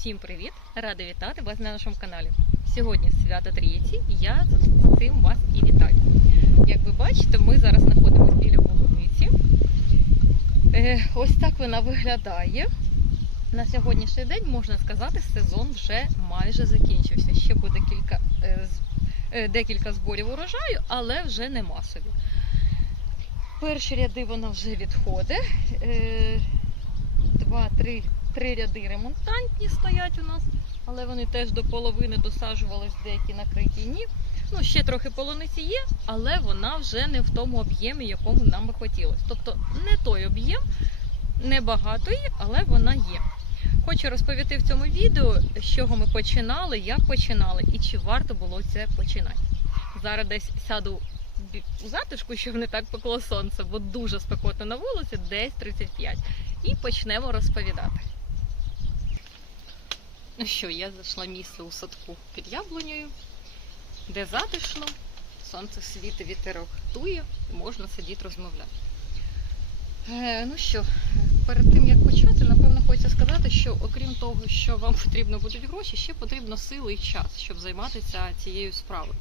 Всім привіт! Рада вітати вас на нашому каналі. Сьогодні свято Трійці, я з цим вас і вітаю. Як ви бачите, ми зараз знаходимося біля полуниці. Е, ось так вона виглядає. На сьогоднішній день можна сказати, сезон вже майже закінчився. Ще буде кілька, е, е, декілька зборів урожаю, але вже не масові. Перші ряди вона вже відходить. Два, три, три ряди ремонтантні стоять у нас, але вони теж до половини досаджувались, деякі накриті ні. Ну, ще трохи полуниці є, але вона вже не в тому об'ємі, якому нам би хотілося. Тобто не той об'єм, не багато є, але вона є. Хочу розповісти в цьому відео, з чого ми починали, як починали і чи варто було це починати. Зараз десь сяду у затишку, щоб не так пекло сонце, бо дуже спекотно на вулиці, десь 35. І почнемо розповідати. Ну що, я знайшла місце у садку під яблунею, де затишно, сонце світить, вітерок тує, і можна сидіти розмовляти. Е, ну що, перед тим як почати, напевно, хочеться сказати, що окрім того, що вам потрібно будуть гроші, ще потрібно сили і час, щоб займатися цією справою.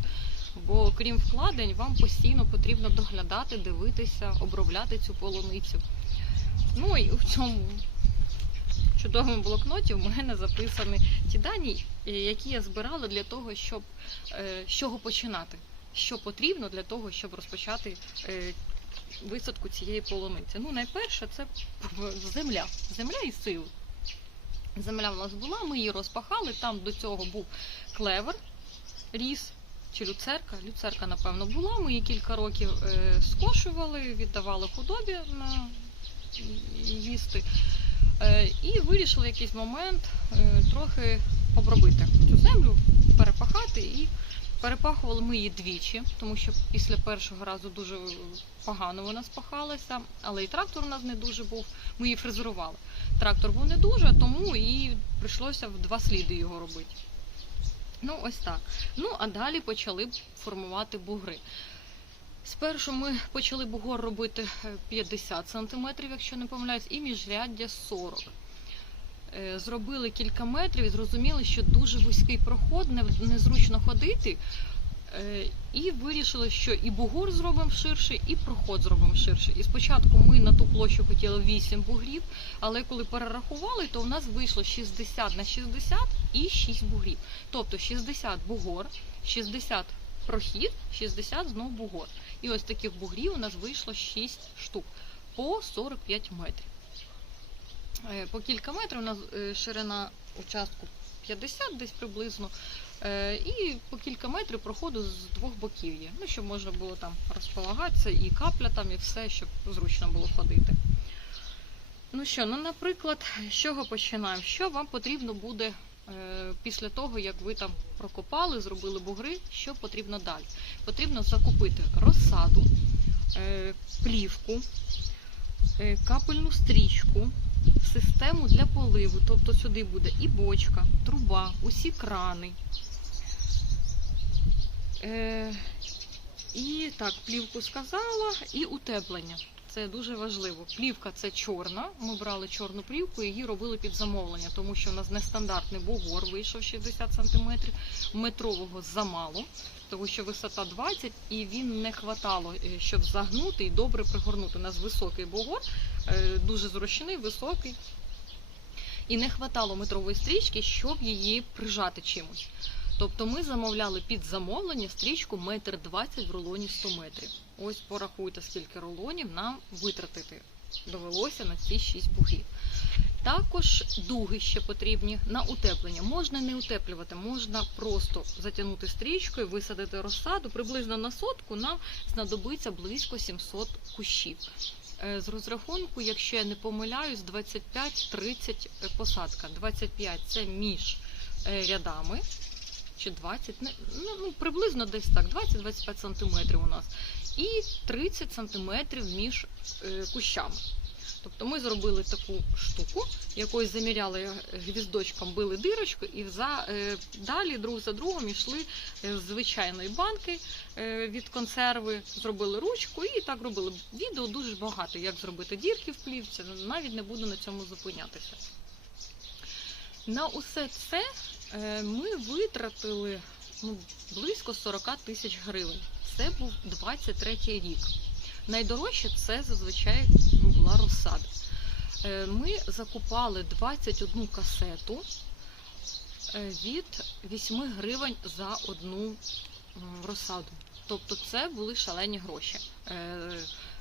Бо окрім вкладень, вам постійно потрібно доглядати, дивитися, обробляти цю полуницю. Ну і в цьому чудовому блокноті в мене записані ті дані, е, які я збирала для того, щоб е, з чого починати. Що потрібно для того, щоб розпочати е, висадку цієї полуниці. Ну, найперше, це земля. Земля і сили. Земля в нас була, ми її розпахали. Там до цього був клевер, ріс чи люцерка. Люцерка, напевно, була. Ми її кілька років скошували, віддавали худобі на їсти. Е, І вирішили якийсь момент е, трохи обробити цю землю, перепахати і перепахували ми її двічі, тому що після першого разу дуже погано вона спахалася, але і трактор у нас не дуже був. Ми її фрезерували. Трактор був не дуже, тому і прийшлося в два сліди його робити. Ну, ось так. Ну, а далі почали формувати бугри. Спершу ми почали бугор робити е, 50 см, якщо не помиляюсь, і міжряддя 40 Е, Зробили кілька метрів і зрозуміли, що дуже вузький проход, незручно ходити. Е, І вирішили, що і бугор зробимо ширше, і проход зробимо ширше. І спочатку ми на ту площу хотіли 8 бугрів, але коли перерахували, то у нас вийшло 60 на 60 і 6 бугрів. Тобто 60 бугор, 60 прохід, 60 знов бугор. І ось таких бугрів у нас вийшло 6 штук по 45 метрів. Е, По кілька метрів у нас е, ширина участку 50 десь приблизно. Е, І по кілька метрів проходу з двох боків є. Ну, щоб можна було там розполагатися, і капля там, і все, щоб зручно було ходити. Ну що, ну, наприклад, з чого починаємо? Що вам потрібно буде після того, як ви там прокопали, зробили бугри, що потрібно далі? Потрібно закупити розсаду, е, плівку, е, капельну стрічку, систему для поливу. Тобто сюди буде і бочка, труба, усі крани. Е, і так, плівку сказала, і утеплення. Це дуже важливо. Плівка це чорна. Ми брали чорну плівку її робили під замовлення, тому що у нас нестандартний бугор вийшов 60 см, метрового замало, тому що висота 20 і він не хватало, е, щоб загнути і добре пригорнути. У нас високий бугор, е, дуже зручний, високий. І не хватало метрової стрічки, щоб її прижати чимось. Тобто ми замовляли під замовлення стрічку метр двадцять в рулоні 100 метрів. Ось порахуйте, скільки рулонів нам витратити довелося на ці 6 бугів. Також дуги ще потрібні на утеплення. Можна не утеплювати, можна просто затягнути стрічкою, висадити розсаду. Приблизно на сотку нам знадобиться близько 700 кущів. Е, З розрахунку, якщо я не помиляюсь, 25-30 посадка. 25 це між е, рядами. Чи 20, ну, ну приблизно десь так, 20-25 сантиметрів у нас. І 30 сантиметрів між е, кущами. Тобто ми зробили таку штуку, якою заміряли е, гвіздочком, били дирочку, і за, е, далі друг за другом йшли з звичайної банки від консерви, зробили ручку і так робили. Відео дуже багато, як зробити дірки в плівці, навіть не буду на цьому зупинятися. На усе це ми витратили ну, близько 40 тисяч гривень. Це був 23 рік. Найдорожче це зазвичай була розсада. Е, Ми закупали 21 касету е, від 8 гривень за одну розсаду. Тобто це були шалені гроші.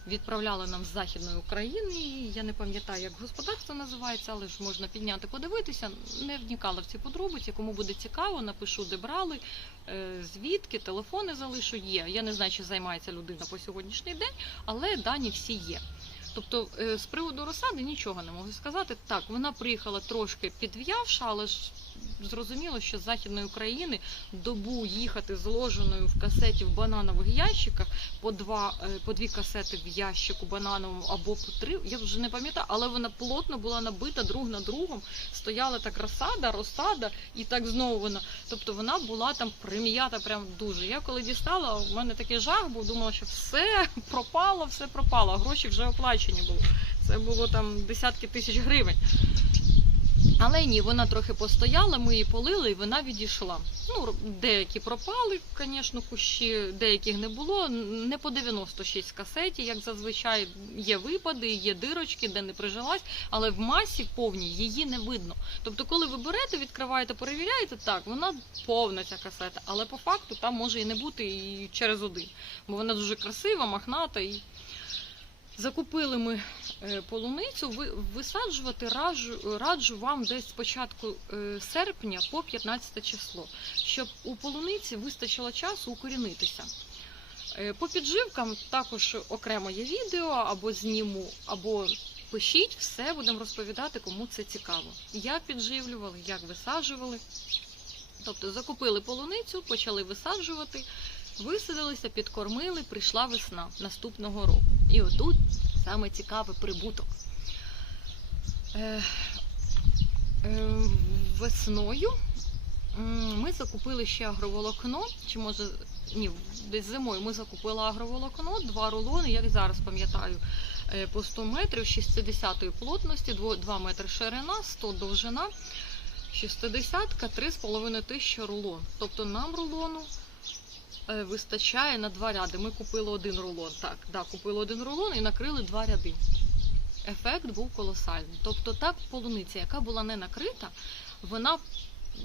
Відправляли нам з Західної України. Я не пам'ятаю, як господарство називається, але ж можна підняти, подивитися. Не вникала в ці подробиці. Кому буде цікаво, напишу, де брали, е, звідки, телефони залишу. Є. Я не знаю, чи займається людина по сьогоднішній день, але дані всі є. Тобто, е, з приводу розсади нічого не можу сказати. Так, вона приїхала трошки підв'явша, але ж зрозуміло, що з Західної України добу їхати зложеною в касеті в бананових ящиках по два е, по дві касети в ящику банановому або по три. Я вже не пам'ятаю, але вона плотно була набита друг на другом. Стояла так розсада, розсада, і так знову вона. Тобто вона була там прим'ята прям дуже. Я коли дістала, у мене такий жах був, думала, що все пропало, все пропало. Гроші вже оплачені були. Це було там десятки тисяч гривень. Але ні, вона трохи постояла, ми її полили і вона відійшла. Ну, деякі пропали, звісно, кущі, деяких не було. Не по 96 касеті, як зазвичай є випади, є дирочки, де не прижилась, але в масі повній її не видно. Тобто, коли ви берете, відкриваєте, перевіряєте, так, вона повна ця касета, але по факту там може і не бути і через один. Бо вона дуже красива, махната і. Закупили ми е, полуницю. Висаджувати раджу, раджу вам десь з початку е, серпня по 15 число, щоб у полуниці вистачило часу укорінитися. Е, По підживкам також окремо є відео або зніму, або пишіть, все будемо розповідати, кому це цікаво. Як підживлювали, як висаджували. Тобто закупили полуницю, почали висаджувати, висадилися, підкормили, прийшла весна наступного року. І отут саме цікавий прибуток. Е, е, весною ми закупили ще агроволокно, чи може ні, десь зимою ми закупили агроволокно, два рулони, як зараз пам'ятаю, е, по 100 метрів 60 плотності, 2 метри ширина, 100 довжина, 60-ка, 3,5 тисячі рулон. Тобто нам рулону вистачає на два ряди. Ми купили один рулон. Так, да, купили один рулон і накрили два ряди. Ефект був колосальний. Тобто, так полуниця, яка була не накрита, вона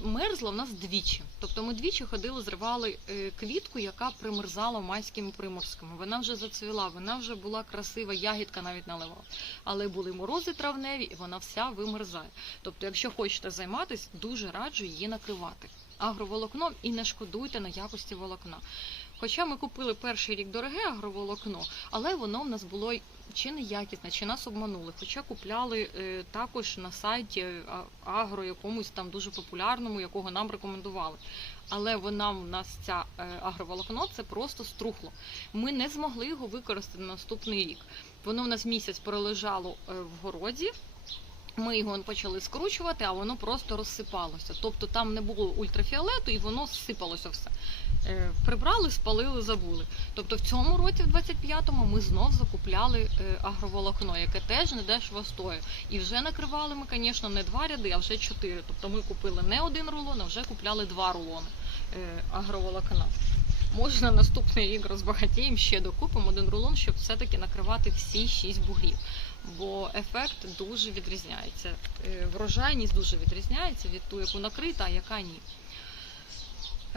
мерзла в нас двічі. Тобто ми двічі ходили, зривали е, квітку, яка примерзала майськими приморськими. Вона вже зацвіла, вона вже була красива, ягідка навіть наливала. Але були морози травневі, і вона вся вимерзає. Тобто, якщо хочете займатися, дуже раджу її накривати агроволокном і не шкодуйте на якості волокна. Хоча ми купили перший рік дороге агроволокно, але воно в нас було чи не якісне, чи нас обманули. Хоча купляли е, також на сайті а, агро якомусь там дуже популярному, якого нам рекомендували. Але вона в нас ця е, агроволокно це просто струхло. Ми не змогли його використати на наступний рік. Воно в нас місяць пролежало е, в городі. Ми його почали скручувати, а воно просто розсипалося. Тобто там не було ультрафіолету і воно сипалося все. Е, Прибрали, спалили, забули. Тобто в цьому році, в 25-му, ми знов закупляли е, агроволокно, яке теж не дешево стоїть. І вже накривали ми, звісно, не два ряди, а вже чотири. Тобто ми купили не один рулон, а вже купляли два рулони е, агроволокна. Може на наступний рік розбагатіємо, ще докупимо один рулон, щоб все-таки накривати всі шість бугрів. Бо ефект дуже відрізняється. Е, Врожайність дуже відрізняється від ту, яку накрита, а яка ні.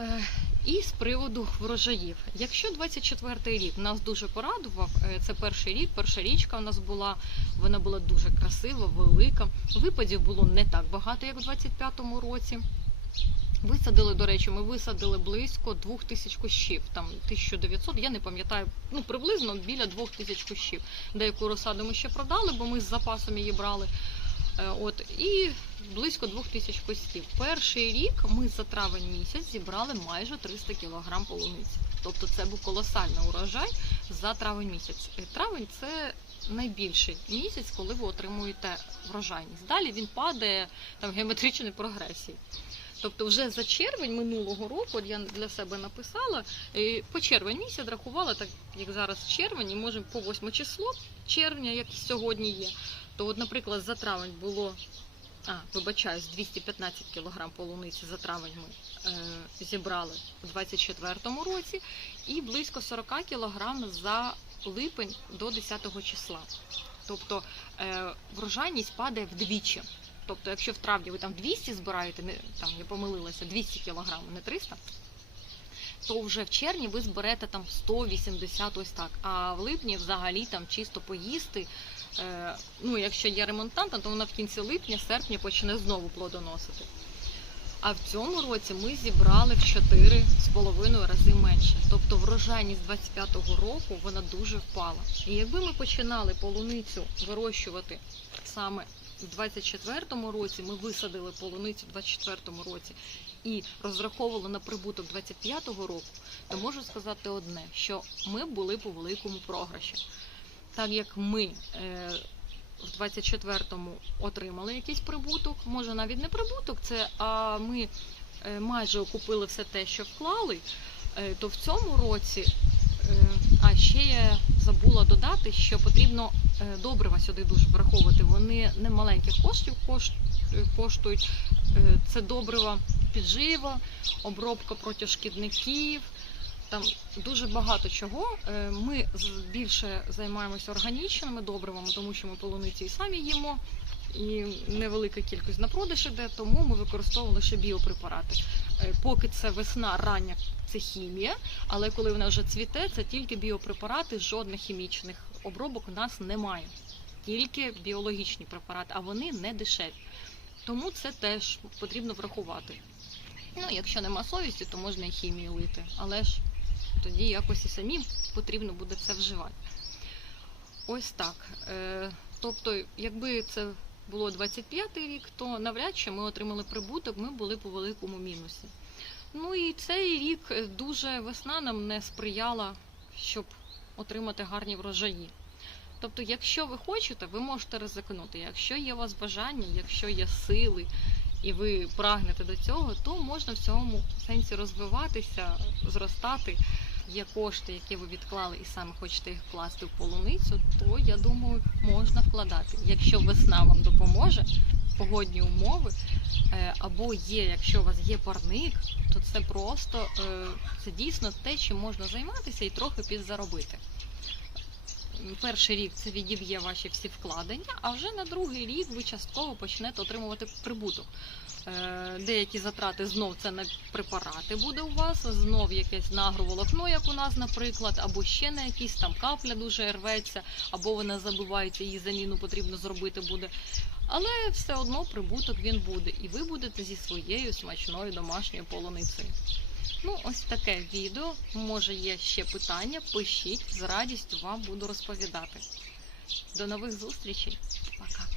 Е, І з приводу врожаїв. Якщо 24-й рік нас дуже порадував, е, це перший рік, перша річка в нас була, вона була дуже красива, велика. Випадів було не так багато, як у 25-му році. Висадили, до речі, ми висадили близько 2000 кущів, там 1900, я не пам'ятаю, ну приблизно біля 2000 кущів. Деяку розсаду ми ще продали, бо ми з запасом її брали. Е, От і близько 2000 кущів. Перший рік ми за травень місяць зібрали майже 300 кг полуниці. Тобто це був колосальний урожай за травень місяць. Е, Травень це найбільший місяць, коли ви отримуєте врожайність. Далі він падає там в геометричній прогресії. Тобто вже за червень минулого року, я для себе написала, по червень місяць рахувала, так як зараз червень, і може по 8 число червня, як сьогодні є. То, от, наприклад, за травень було а, вибачаюсь, 215 кг полуниці за травень ми е, зібрали у 24-му році і близько 40 кг за липень до 10 числа. Тобто е, врожайність падає вдвічі. Тобто, якщо в травні ви там 200 збираєте, не там я помилилася, 200 кг, не 300, то вже в червні ви зберете там 180 ось так. А в липні взагалі там чисто поїсти. Е, ну, якщо є ремонтанта, то вона в кінці липня, серпня почне знову плодоносити. А в цьому році ми зібрали в 4,5 рази менше. Тобто врожайність 25-го року вона дуже впала. І якби ми починали полуницю вирощувати саме в 24-му році, ми висадили полуницю в 24-му році і розраховували на прибуток 25-го року, то можу сказати одне, що ми були по великому програші. Так як ми е, в 24-му отримали якийсь прибуток, може навіть не прибуток, це а ми е, майже окупили все те, що вклали, е, то в цьому році, а ще я забула додати, що потрібно е, добрива сюди дуже враховувати. Вони не маленьких коштів коштують. Е, Це добрива піджива, обробка проти шкідників. Там дуже багато чого. Е, Ми більше займаємося органічними добривами, тому що ми полуниці і самі їмо, і невелика кількість на продаж іде, тому ми використовуємо лише біопрепарати. Е, Поки це весна, рання це хімія, але коли вона вже цвіте, це тільки біопрепарати, жодних хімічних обробок у нас немає. Тільки біологічні препарати, а вони не дешеві. Тому це теж потрібно врахувати. Ну, якщо нема совісті, то можна і хімію лити. Але ж тоді якось і самим потрібно буде це вживати. Ось так. Е, тобто, якби це було 25-й рік, то навряд чи ми отримали прибуток, ми були по великому мінусі. Ну і цей рік е, дуже весна нам не сприяла, щоб отримати гарні врожаї. Тобто, якщо ви хочете, ви можете ризикнути. Якщо є у вас бажання, якщо є сили, і ви прагнете до цього, то можна в цьому сенсі розвиватися, зростати. Є кошти, які ви відклали і саме хочете їх вкласти в полуницю, то я думаю, можна вкладати. Якщо весна вам допоможе, погодні умови, е, або є, якщо у вас є парник, то це просто е, це дійсно те, чим можна займатися і трохи підзаробити. Перший рік це відіб'є ваші всі вкладення, а вже на другий рік ви частково почнете отримувати прибуток. Е, Деякі затрати знов це на препарати буде у вас, знов якесь нагроволокно, як у нас, наприклад, або ще на якісь там капля дуже рветься, або вона забивається, її заміну потрібно зробити буде. Але все одно прибуток він буде, і ви будете зі своєю смачною домашньою полуницею. Ну, ось таке відео. Може, є ще питання, пишіть, з радістю вам буду розповідати. До нових зустрічей. Пока.